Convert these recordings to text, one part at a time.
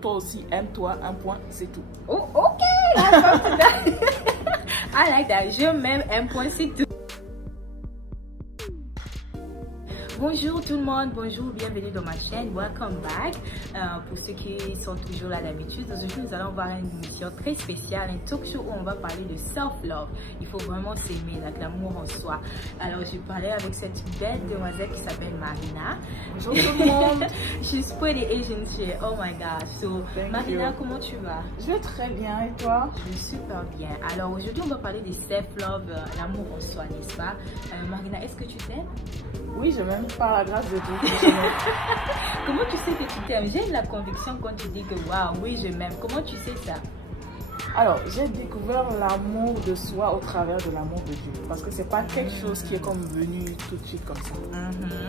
Toi aussi, aime-toi, un point, c'est tout. Oh, ok, I like that. Je m'aime, un point, c'est tout. Bonjour tout le monde, bonjour, bienvenue dans ma chaîne, welcome back. Pour ceux qui sont toujours là d'habitude, aujourd'hui nous allons voir une émission très spéciale, un talk show où on va parler de self-love. Il faut vraiment s'aimer, l'amour en soi. Alors j'ai parlé avec cette belle demoiselle qui s'appelle Marina. Bonjour tout le monde. She's pretty Asian shit, oh my gosh. So Marina, comment tu vas? Je vais très bien, et toi? Je vais super bien. Alors aujourd'hui on va parler de self-love, l'amour en soi, n'est-ce pas? Marina, est-ce que tu t'aimes? Oui, je m'aime par la grâce de Dieu. Comment tu sais que tu t'aimes? J'ai la conviction quand tu dis que waouh, oui, je m'aime. Comment tu sais ça? Alors, j'ai découvert l'amour de soi au travers de l'amour de Dieu. Parce que c'est pas quelque chose qui est comme venu tout de suite comme ça.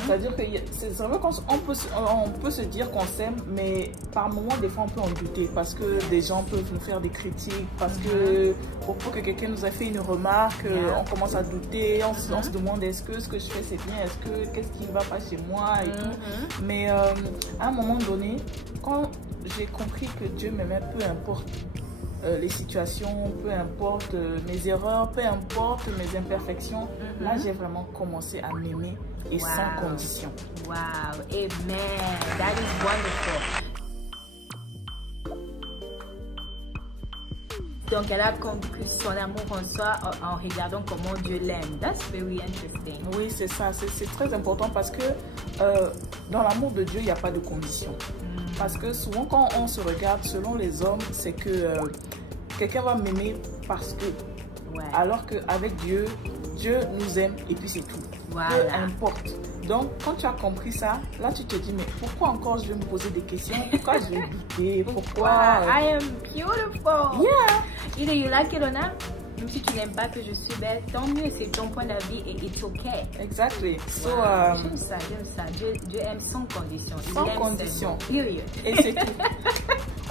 C'est-à-dire que c'est vrai qu'on peut se dire qu'on s'aime, mais par moments, des fois, on peut en douter. Parce que des gens peuvent nous faire des critiques. Parce que pour que quelqu'un nous a fait une remarque, on commence à douter. On se demande est-ce que ce que je fais c'est bien? Qu'est-ce qui va pas chez moi et tout. Mais à un moment donné, quand j'ai compris que Dieu m'aimait, peu importe les situations, peu importe mes erreurs, peu importe mes imperfections, là j'ai vraiment commencé à m'aimer et sans condition. Wow, amen, that is wonderful. Donc elle a compris son amour en soi en regardant comment Dieu l'aime. That's very interesting. Oui, c'est ça, c'est très important parce que dans l'amour de Dieu, il n'y a pas de condition. Parce que souvent quand on se regarde selon les hommes, c'est que quelqu'un va m'aimer parce que. Alors qu'avec Dieu, Dieu nous aime et puis c'est tout. Voilà. Peu importe. Donc quand tu as compris ça, là tu te dis mais pourquoi encore je vais me poser des questions? Pourquoi je vais douter? Pourquoi I am beautiful. Yeah. Either you like it or not. Même si tu n'aimes pas que je suis belle, tant mieux, c'est ton point d'avis et it's okay. Exactly. So, j'aime ça, j'aime ça. Dieu aime sans condition. Sans condition. Period. Et c'est tout.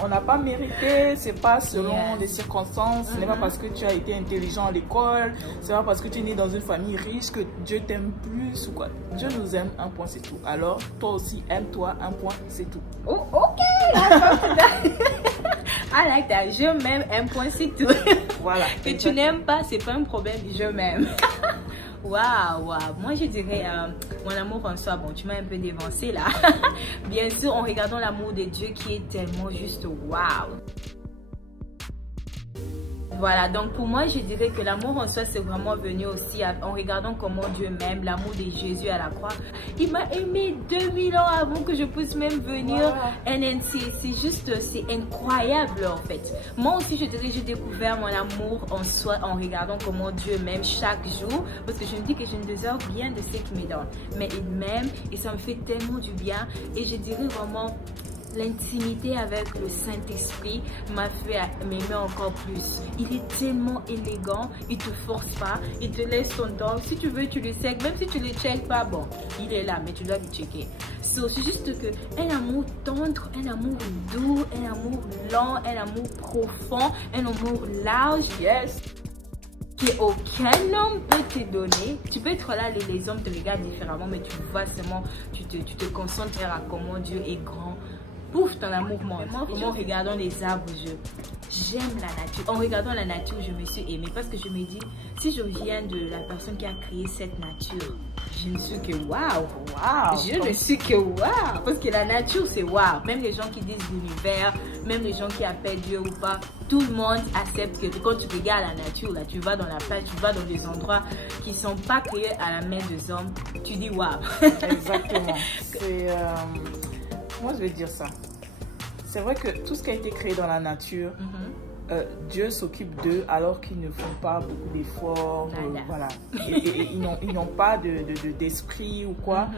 On n'a pas mérité, c'est pas selon les circonstances, ce n'est pas parce que tu as été intelligent à l'école, c'est pas parce que tu es né dans une famille riche que Dieu t'aime plus ou quoi. Dieu nous aime, un point c'est tout. Alors, toi aussi, aime-toi, un point c'est tout. Oh, ok! I like that. Je m'aime, un point c'est tout. Voilà. Que tu n'aimes pas, c'est pas un problème, je m'aime. Waouh, moi je dirais mon amour en soi. Bon, tu m'as un peu dévancé là. Bien sûr, en regardant l'amour de Dieu qui est tellement juste waouh. Voilà, donc pour moi, je dirais que l'amour en soi, c'est vraiment venu aussi en regardant comment Dieu m'aime, l'amour de Jésus à la croix. Il m'a aimé 2000 ans avant que je puisse même venir. Et c'est juste, c'est incroyable en fait. Moi aussi, je dirais, j'ai découvert mon amour en soi en regardant comment Dieu m'aime chaque jour. Parce que je me dis que je ne déserve rien de ce qu'il me donne. Mais il m'aime et ça me fait tellement du bien. Et je dirais vraiment, l'intimité avec le Saint-Esprit m'a fait m'aimer encore plus. Il est tellement élégant, il te force pas, il te laisse ton temps. Si tu veux, tu le check, même si tu le check pas, bon, il est là, mais tu dois le checker. C'est juste que un amour tendre, un amour doux, un amour lent, un amour profond, un amour large, qu'aucun homme peut te donner. Tu peux être là, les hommes te regardent différemment, mais tu vois seulement, tu te concentres à comment Dieu est grand. Pouf, ton amour monte. En regardant les arbres, j'aime la nature. En regardant la nature, je me suis aimée parce que je me dis, si je viens de la personne qui a créé cette nature, je ne suis que waouh. Je ne suis que waouh. Parce que la nature, c'est waouh. Même les gens qui disent l'univers, même les gens qui appellent Dieu ou pas, tout le monde accepte que quand tu regardes la nature, là, tu vas dans la plage, tu vas dans des endroits qui ne sont pas créés à la main des hommes, tu dis waouh. Exactement. C'est... moi, je vais dire ça. C'est vrai que tout ce qui a été créé dans la nature, Dieu s'occupe d'eux alors qu'ils ne font pas beaucoup d'efforts. Voilà. Et ils n'ont pas d'esprit ou quoi.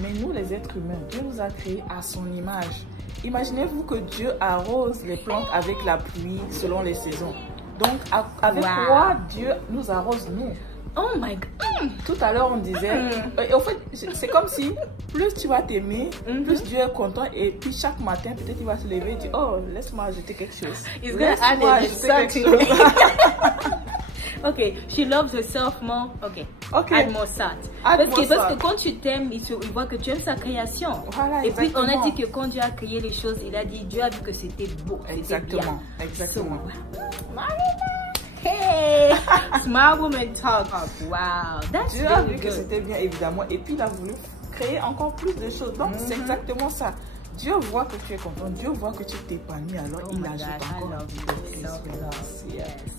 Mais nous, les êtres humains, Dieu nous a créés à son image. Imaginez-vous que Dieu arrose les plantes avec la pluie selon les saisons. Donc, avec quoi Dieu nous arrose, nous? Oh my God. Tout à l'heure, on disait, en fait, c'est comme si plus tu vas t'aimer, plus Dieu est content. Et puis chaque matin, peut-être il va se lever et dire, oh, laisse-moi ajouter quelque chose. Laisse-moi ajouter quelque chose. Okay, she loves herself more. Okay. Admosat. Parce que quand tu t'aimes, il voit que tu aimes sa création. Voilà, et puis on a dit que quand Dieu a créé les choses, il a dit, Dieu a vu que c'était beau. Exactement. Exactement. So, hey, smart woman talk. Wow, that's Dieu a vu que c'était bien, évidemment. Et puis il a voulu créer encore plus de choses. Donc c'est exactement ça. Dieu voit que tu es content, Dieu voit que tu t'épanouis, alors il ajoute encore.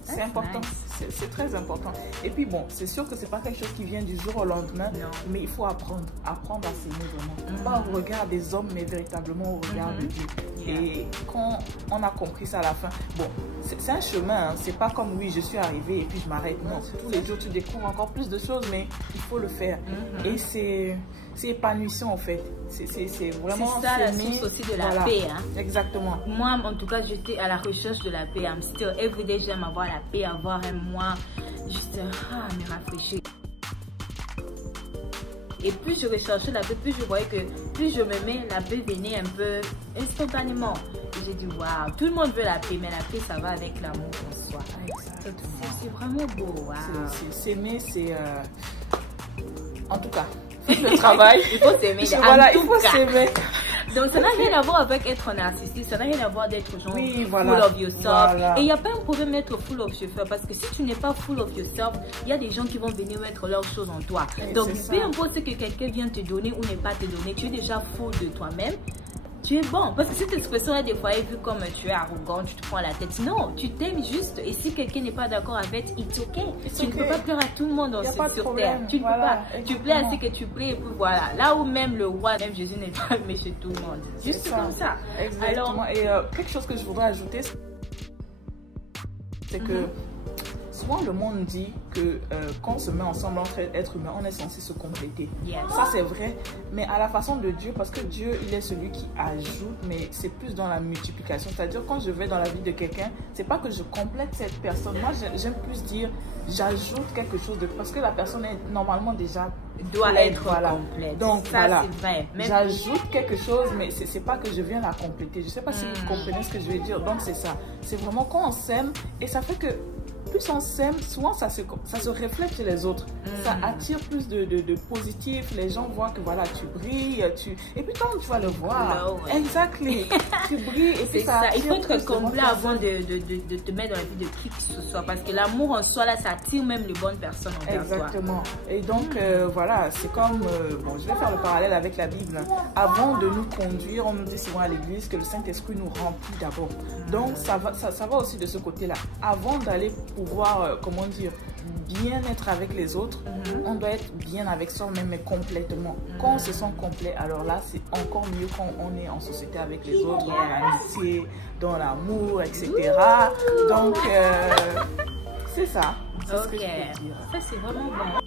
C'est important, c'est très important. Et puis bon, c'est sûr que c'est pas quelque chose qui vient du jour au lendemain, mais il faut apprendre à s'aimer vraiment. Pas au regard des hommes, mais véritablement au regard de Dieu. Et quand on a compris ça à la fin, bon, c'est un chemin, hein. C'est pas comme oui, je suis arrivée et puis je m'arrête. Non, tous les jours tu découvres encore plus de choses, mais il faut le faire. Et c'est épanouissant en fait. C'est vraiment ça la source aussi de la paix. Hein. Exactement. Moi, en tout cas, j'étais à la recherche de la paix. I'm still everyday, j'aime avoir la paix, avoir un mois, juste me rafraîchir. Et plus je recherchais la paix, plus je voyais que plus je m'aimais, la paix venait un peu instantanément. Et j'ai dit, waouh, tout le monde veut la paix, mais la paix, ça va avec l'amour en soi. C'est vraiment beau. Wow. S'aimer, c'est... En tout cas, le travail. Il faut s'aimer. Voilà, il faut s'aimer. Donc ça n'a rien à voir avec être narcissique, ça n'a rien à voir d'être genre full of yourself. Voilà. Et il n'y a pas un problème d'être full of yourself, parce que si tu n'es pas full of yourself, il y a des gens qui vont venir mettre leurs choses en toi. Donc peu importe ce que quelqu'un vient te donner ou n'est pas te donner, tu es déjà full de toi-même. Tu es bon, parce que cette expression-là, des fois, est vue comme tu es arrogant, tu te prends la tête. Non, tu t'aimes juste. Et si quelqu'un n'est pas d'accord avec, it's okay. Tu ne peux pas plaire à tout le monde sur terre. Tu ne peux pas. Tu plais à ce que tu plais, et puis voilà. Là où même le roi, même Jésus n'est pas aimé chez tout le monde. Juste comme ça. Exactement. Alors, et quelque chose que je voudrais ajouter, c'est que souvent le monde dit que quand on se met ensemble entre êtres humains, on est censé se compléter. Ça c'est vrai, mais à la façon de Dieu, parce que Dieu il est celui qui ajoute, mais c'est plus dans la multiplication. C'est-à-dire quand je vais dans la vie de quelqu'un, c'est pas que je complète cette personne. Moi j'aime plus dire j'ajoute quelque chose de, parce que la personne est normalement déjà doit être complète. Donc ça, voilà, j'ajoute quelque chose, mais c'est pas que je viens la compléter. Je sais pas si vous comprenez ce que je veux dire. Donc c'est ça. C'est vraiment quand on s'aime, et ça fait que plus on s'aime, souvent ça se reflète chez les autres. Ça attire plus de positif. Les gens voient que voilà, tu brilles, et puis toi tu vas le voir. Exactly. Tu brilles et puis ça attire. Il faut être complet avant de te mettre dans la vie de qui que ce soit, parce que l'amour en soi là, ça attire même les bonnes personnes envers toi. Exactement. Et donc voilà, c'est comme bon, je vais faire le parallèle avec la Bible. Avant de nous conduire, on nous dit souvent à l'église que le Saint-Esprit nous remplit d'abord. Donc ça va aussi de ce côté-là. Avant d'aller pouvoir, comment dire, bien être avec les autres, on doit être bien avec soi-même, mais complètement. Quand on se sent complet, alors là, c'est encore mieux quand on est en société avec les autres, dans l'amitié, dans l'amour, etc. Donc, c'est ça. C'est ce que je peux dire. Ça, c'est vraiment bon.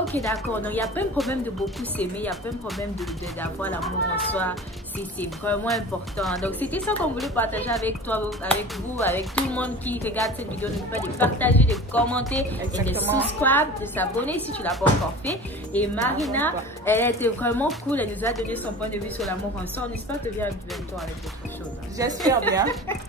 Ok, d'accord. Donc, il n'y a pas un problème de beaucoup s'aimer, il n'y a pas un problème d'avoir l'amour en soi. C'est vraiment important. Donc, c'était ça qu'on voulait partager avec toi, avec vous, avec tout le monde qui regarde cette vidéo. N'oublie pas de partager, de commenter et de subscribe, de s'abonner si tu ne l'as pas encore fait. Et Marina, elle était vraiment cool. Elle nous a donné son point de vue sur l'amour en soi. On espère te voir bientôt avec d'autres choses. J'espère bien.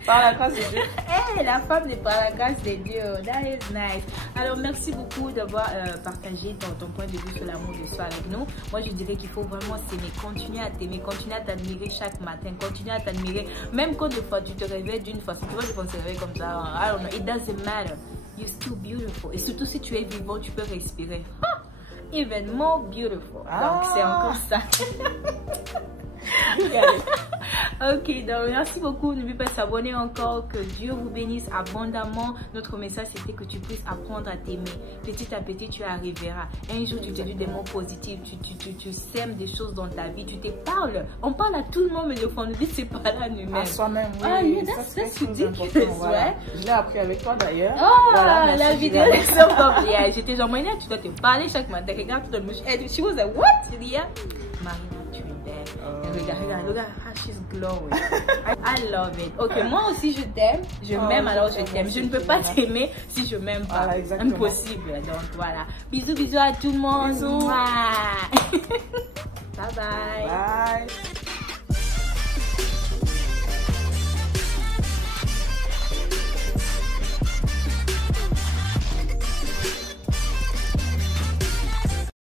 Par la grâce de Dieu. Hey, la femme de par la grâce de Dieu. That is nice. Alors, merci beaucoup d'avoir partagé ton point de vue sur l'amour de soi avec nous. Moi, je dirais qu'il faut vraiment s'aimer. Continuer à t'aimer, continuer à t'admirer chaque matin, continuer à t'admirer. Même quand des fois tu te réveilles d'une façon, tu vois, je pense se réveiller comme ça. I don't know, it doesn't matter. You're still beautiful. Et surtout si tu es vivant, tu peux respirer. Even more beautiful. Donc, c'est encore ça. Ok, donc merci beaucoup. N'oubliez pas de s'abonner encore. Que Dieu vous bénisse abondamment. Notre message c'était que tu puisses apprendre à t'aimer. Petit à petit tu arriveras. Un jour tu te dis des mots positifs, tu sèmes des choses dans ta vie, tu te parles. On parle à tout le monde, mais le fond de vie c'est pas là nous-mêmes. À soi-même, oui. Ah, yeah, that's ridiculous. Voilà. Je l'ai appris avec toi d'ailleurs. Oh, voilà, la vidéo est so compliquée. J'étais genre, Marina, tu dois te parler chaque matin. Regarde, tu te bouges. And she was like, what? Je dis, Marina, tu es belle. Regarde, how she's glowing. I love it. Ok, moi aussi je t'aime. Je m'aime, alors je t'aime. Je ne peux pas t'aimer si je m'aime pas. Voilà, impossible. Donc voilà. Bisous, bisous à tout le monde. Bisous. Bye bye. Bye.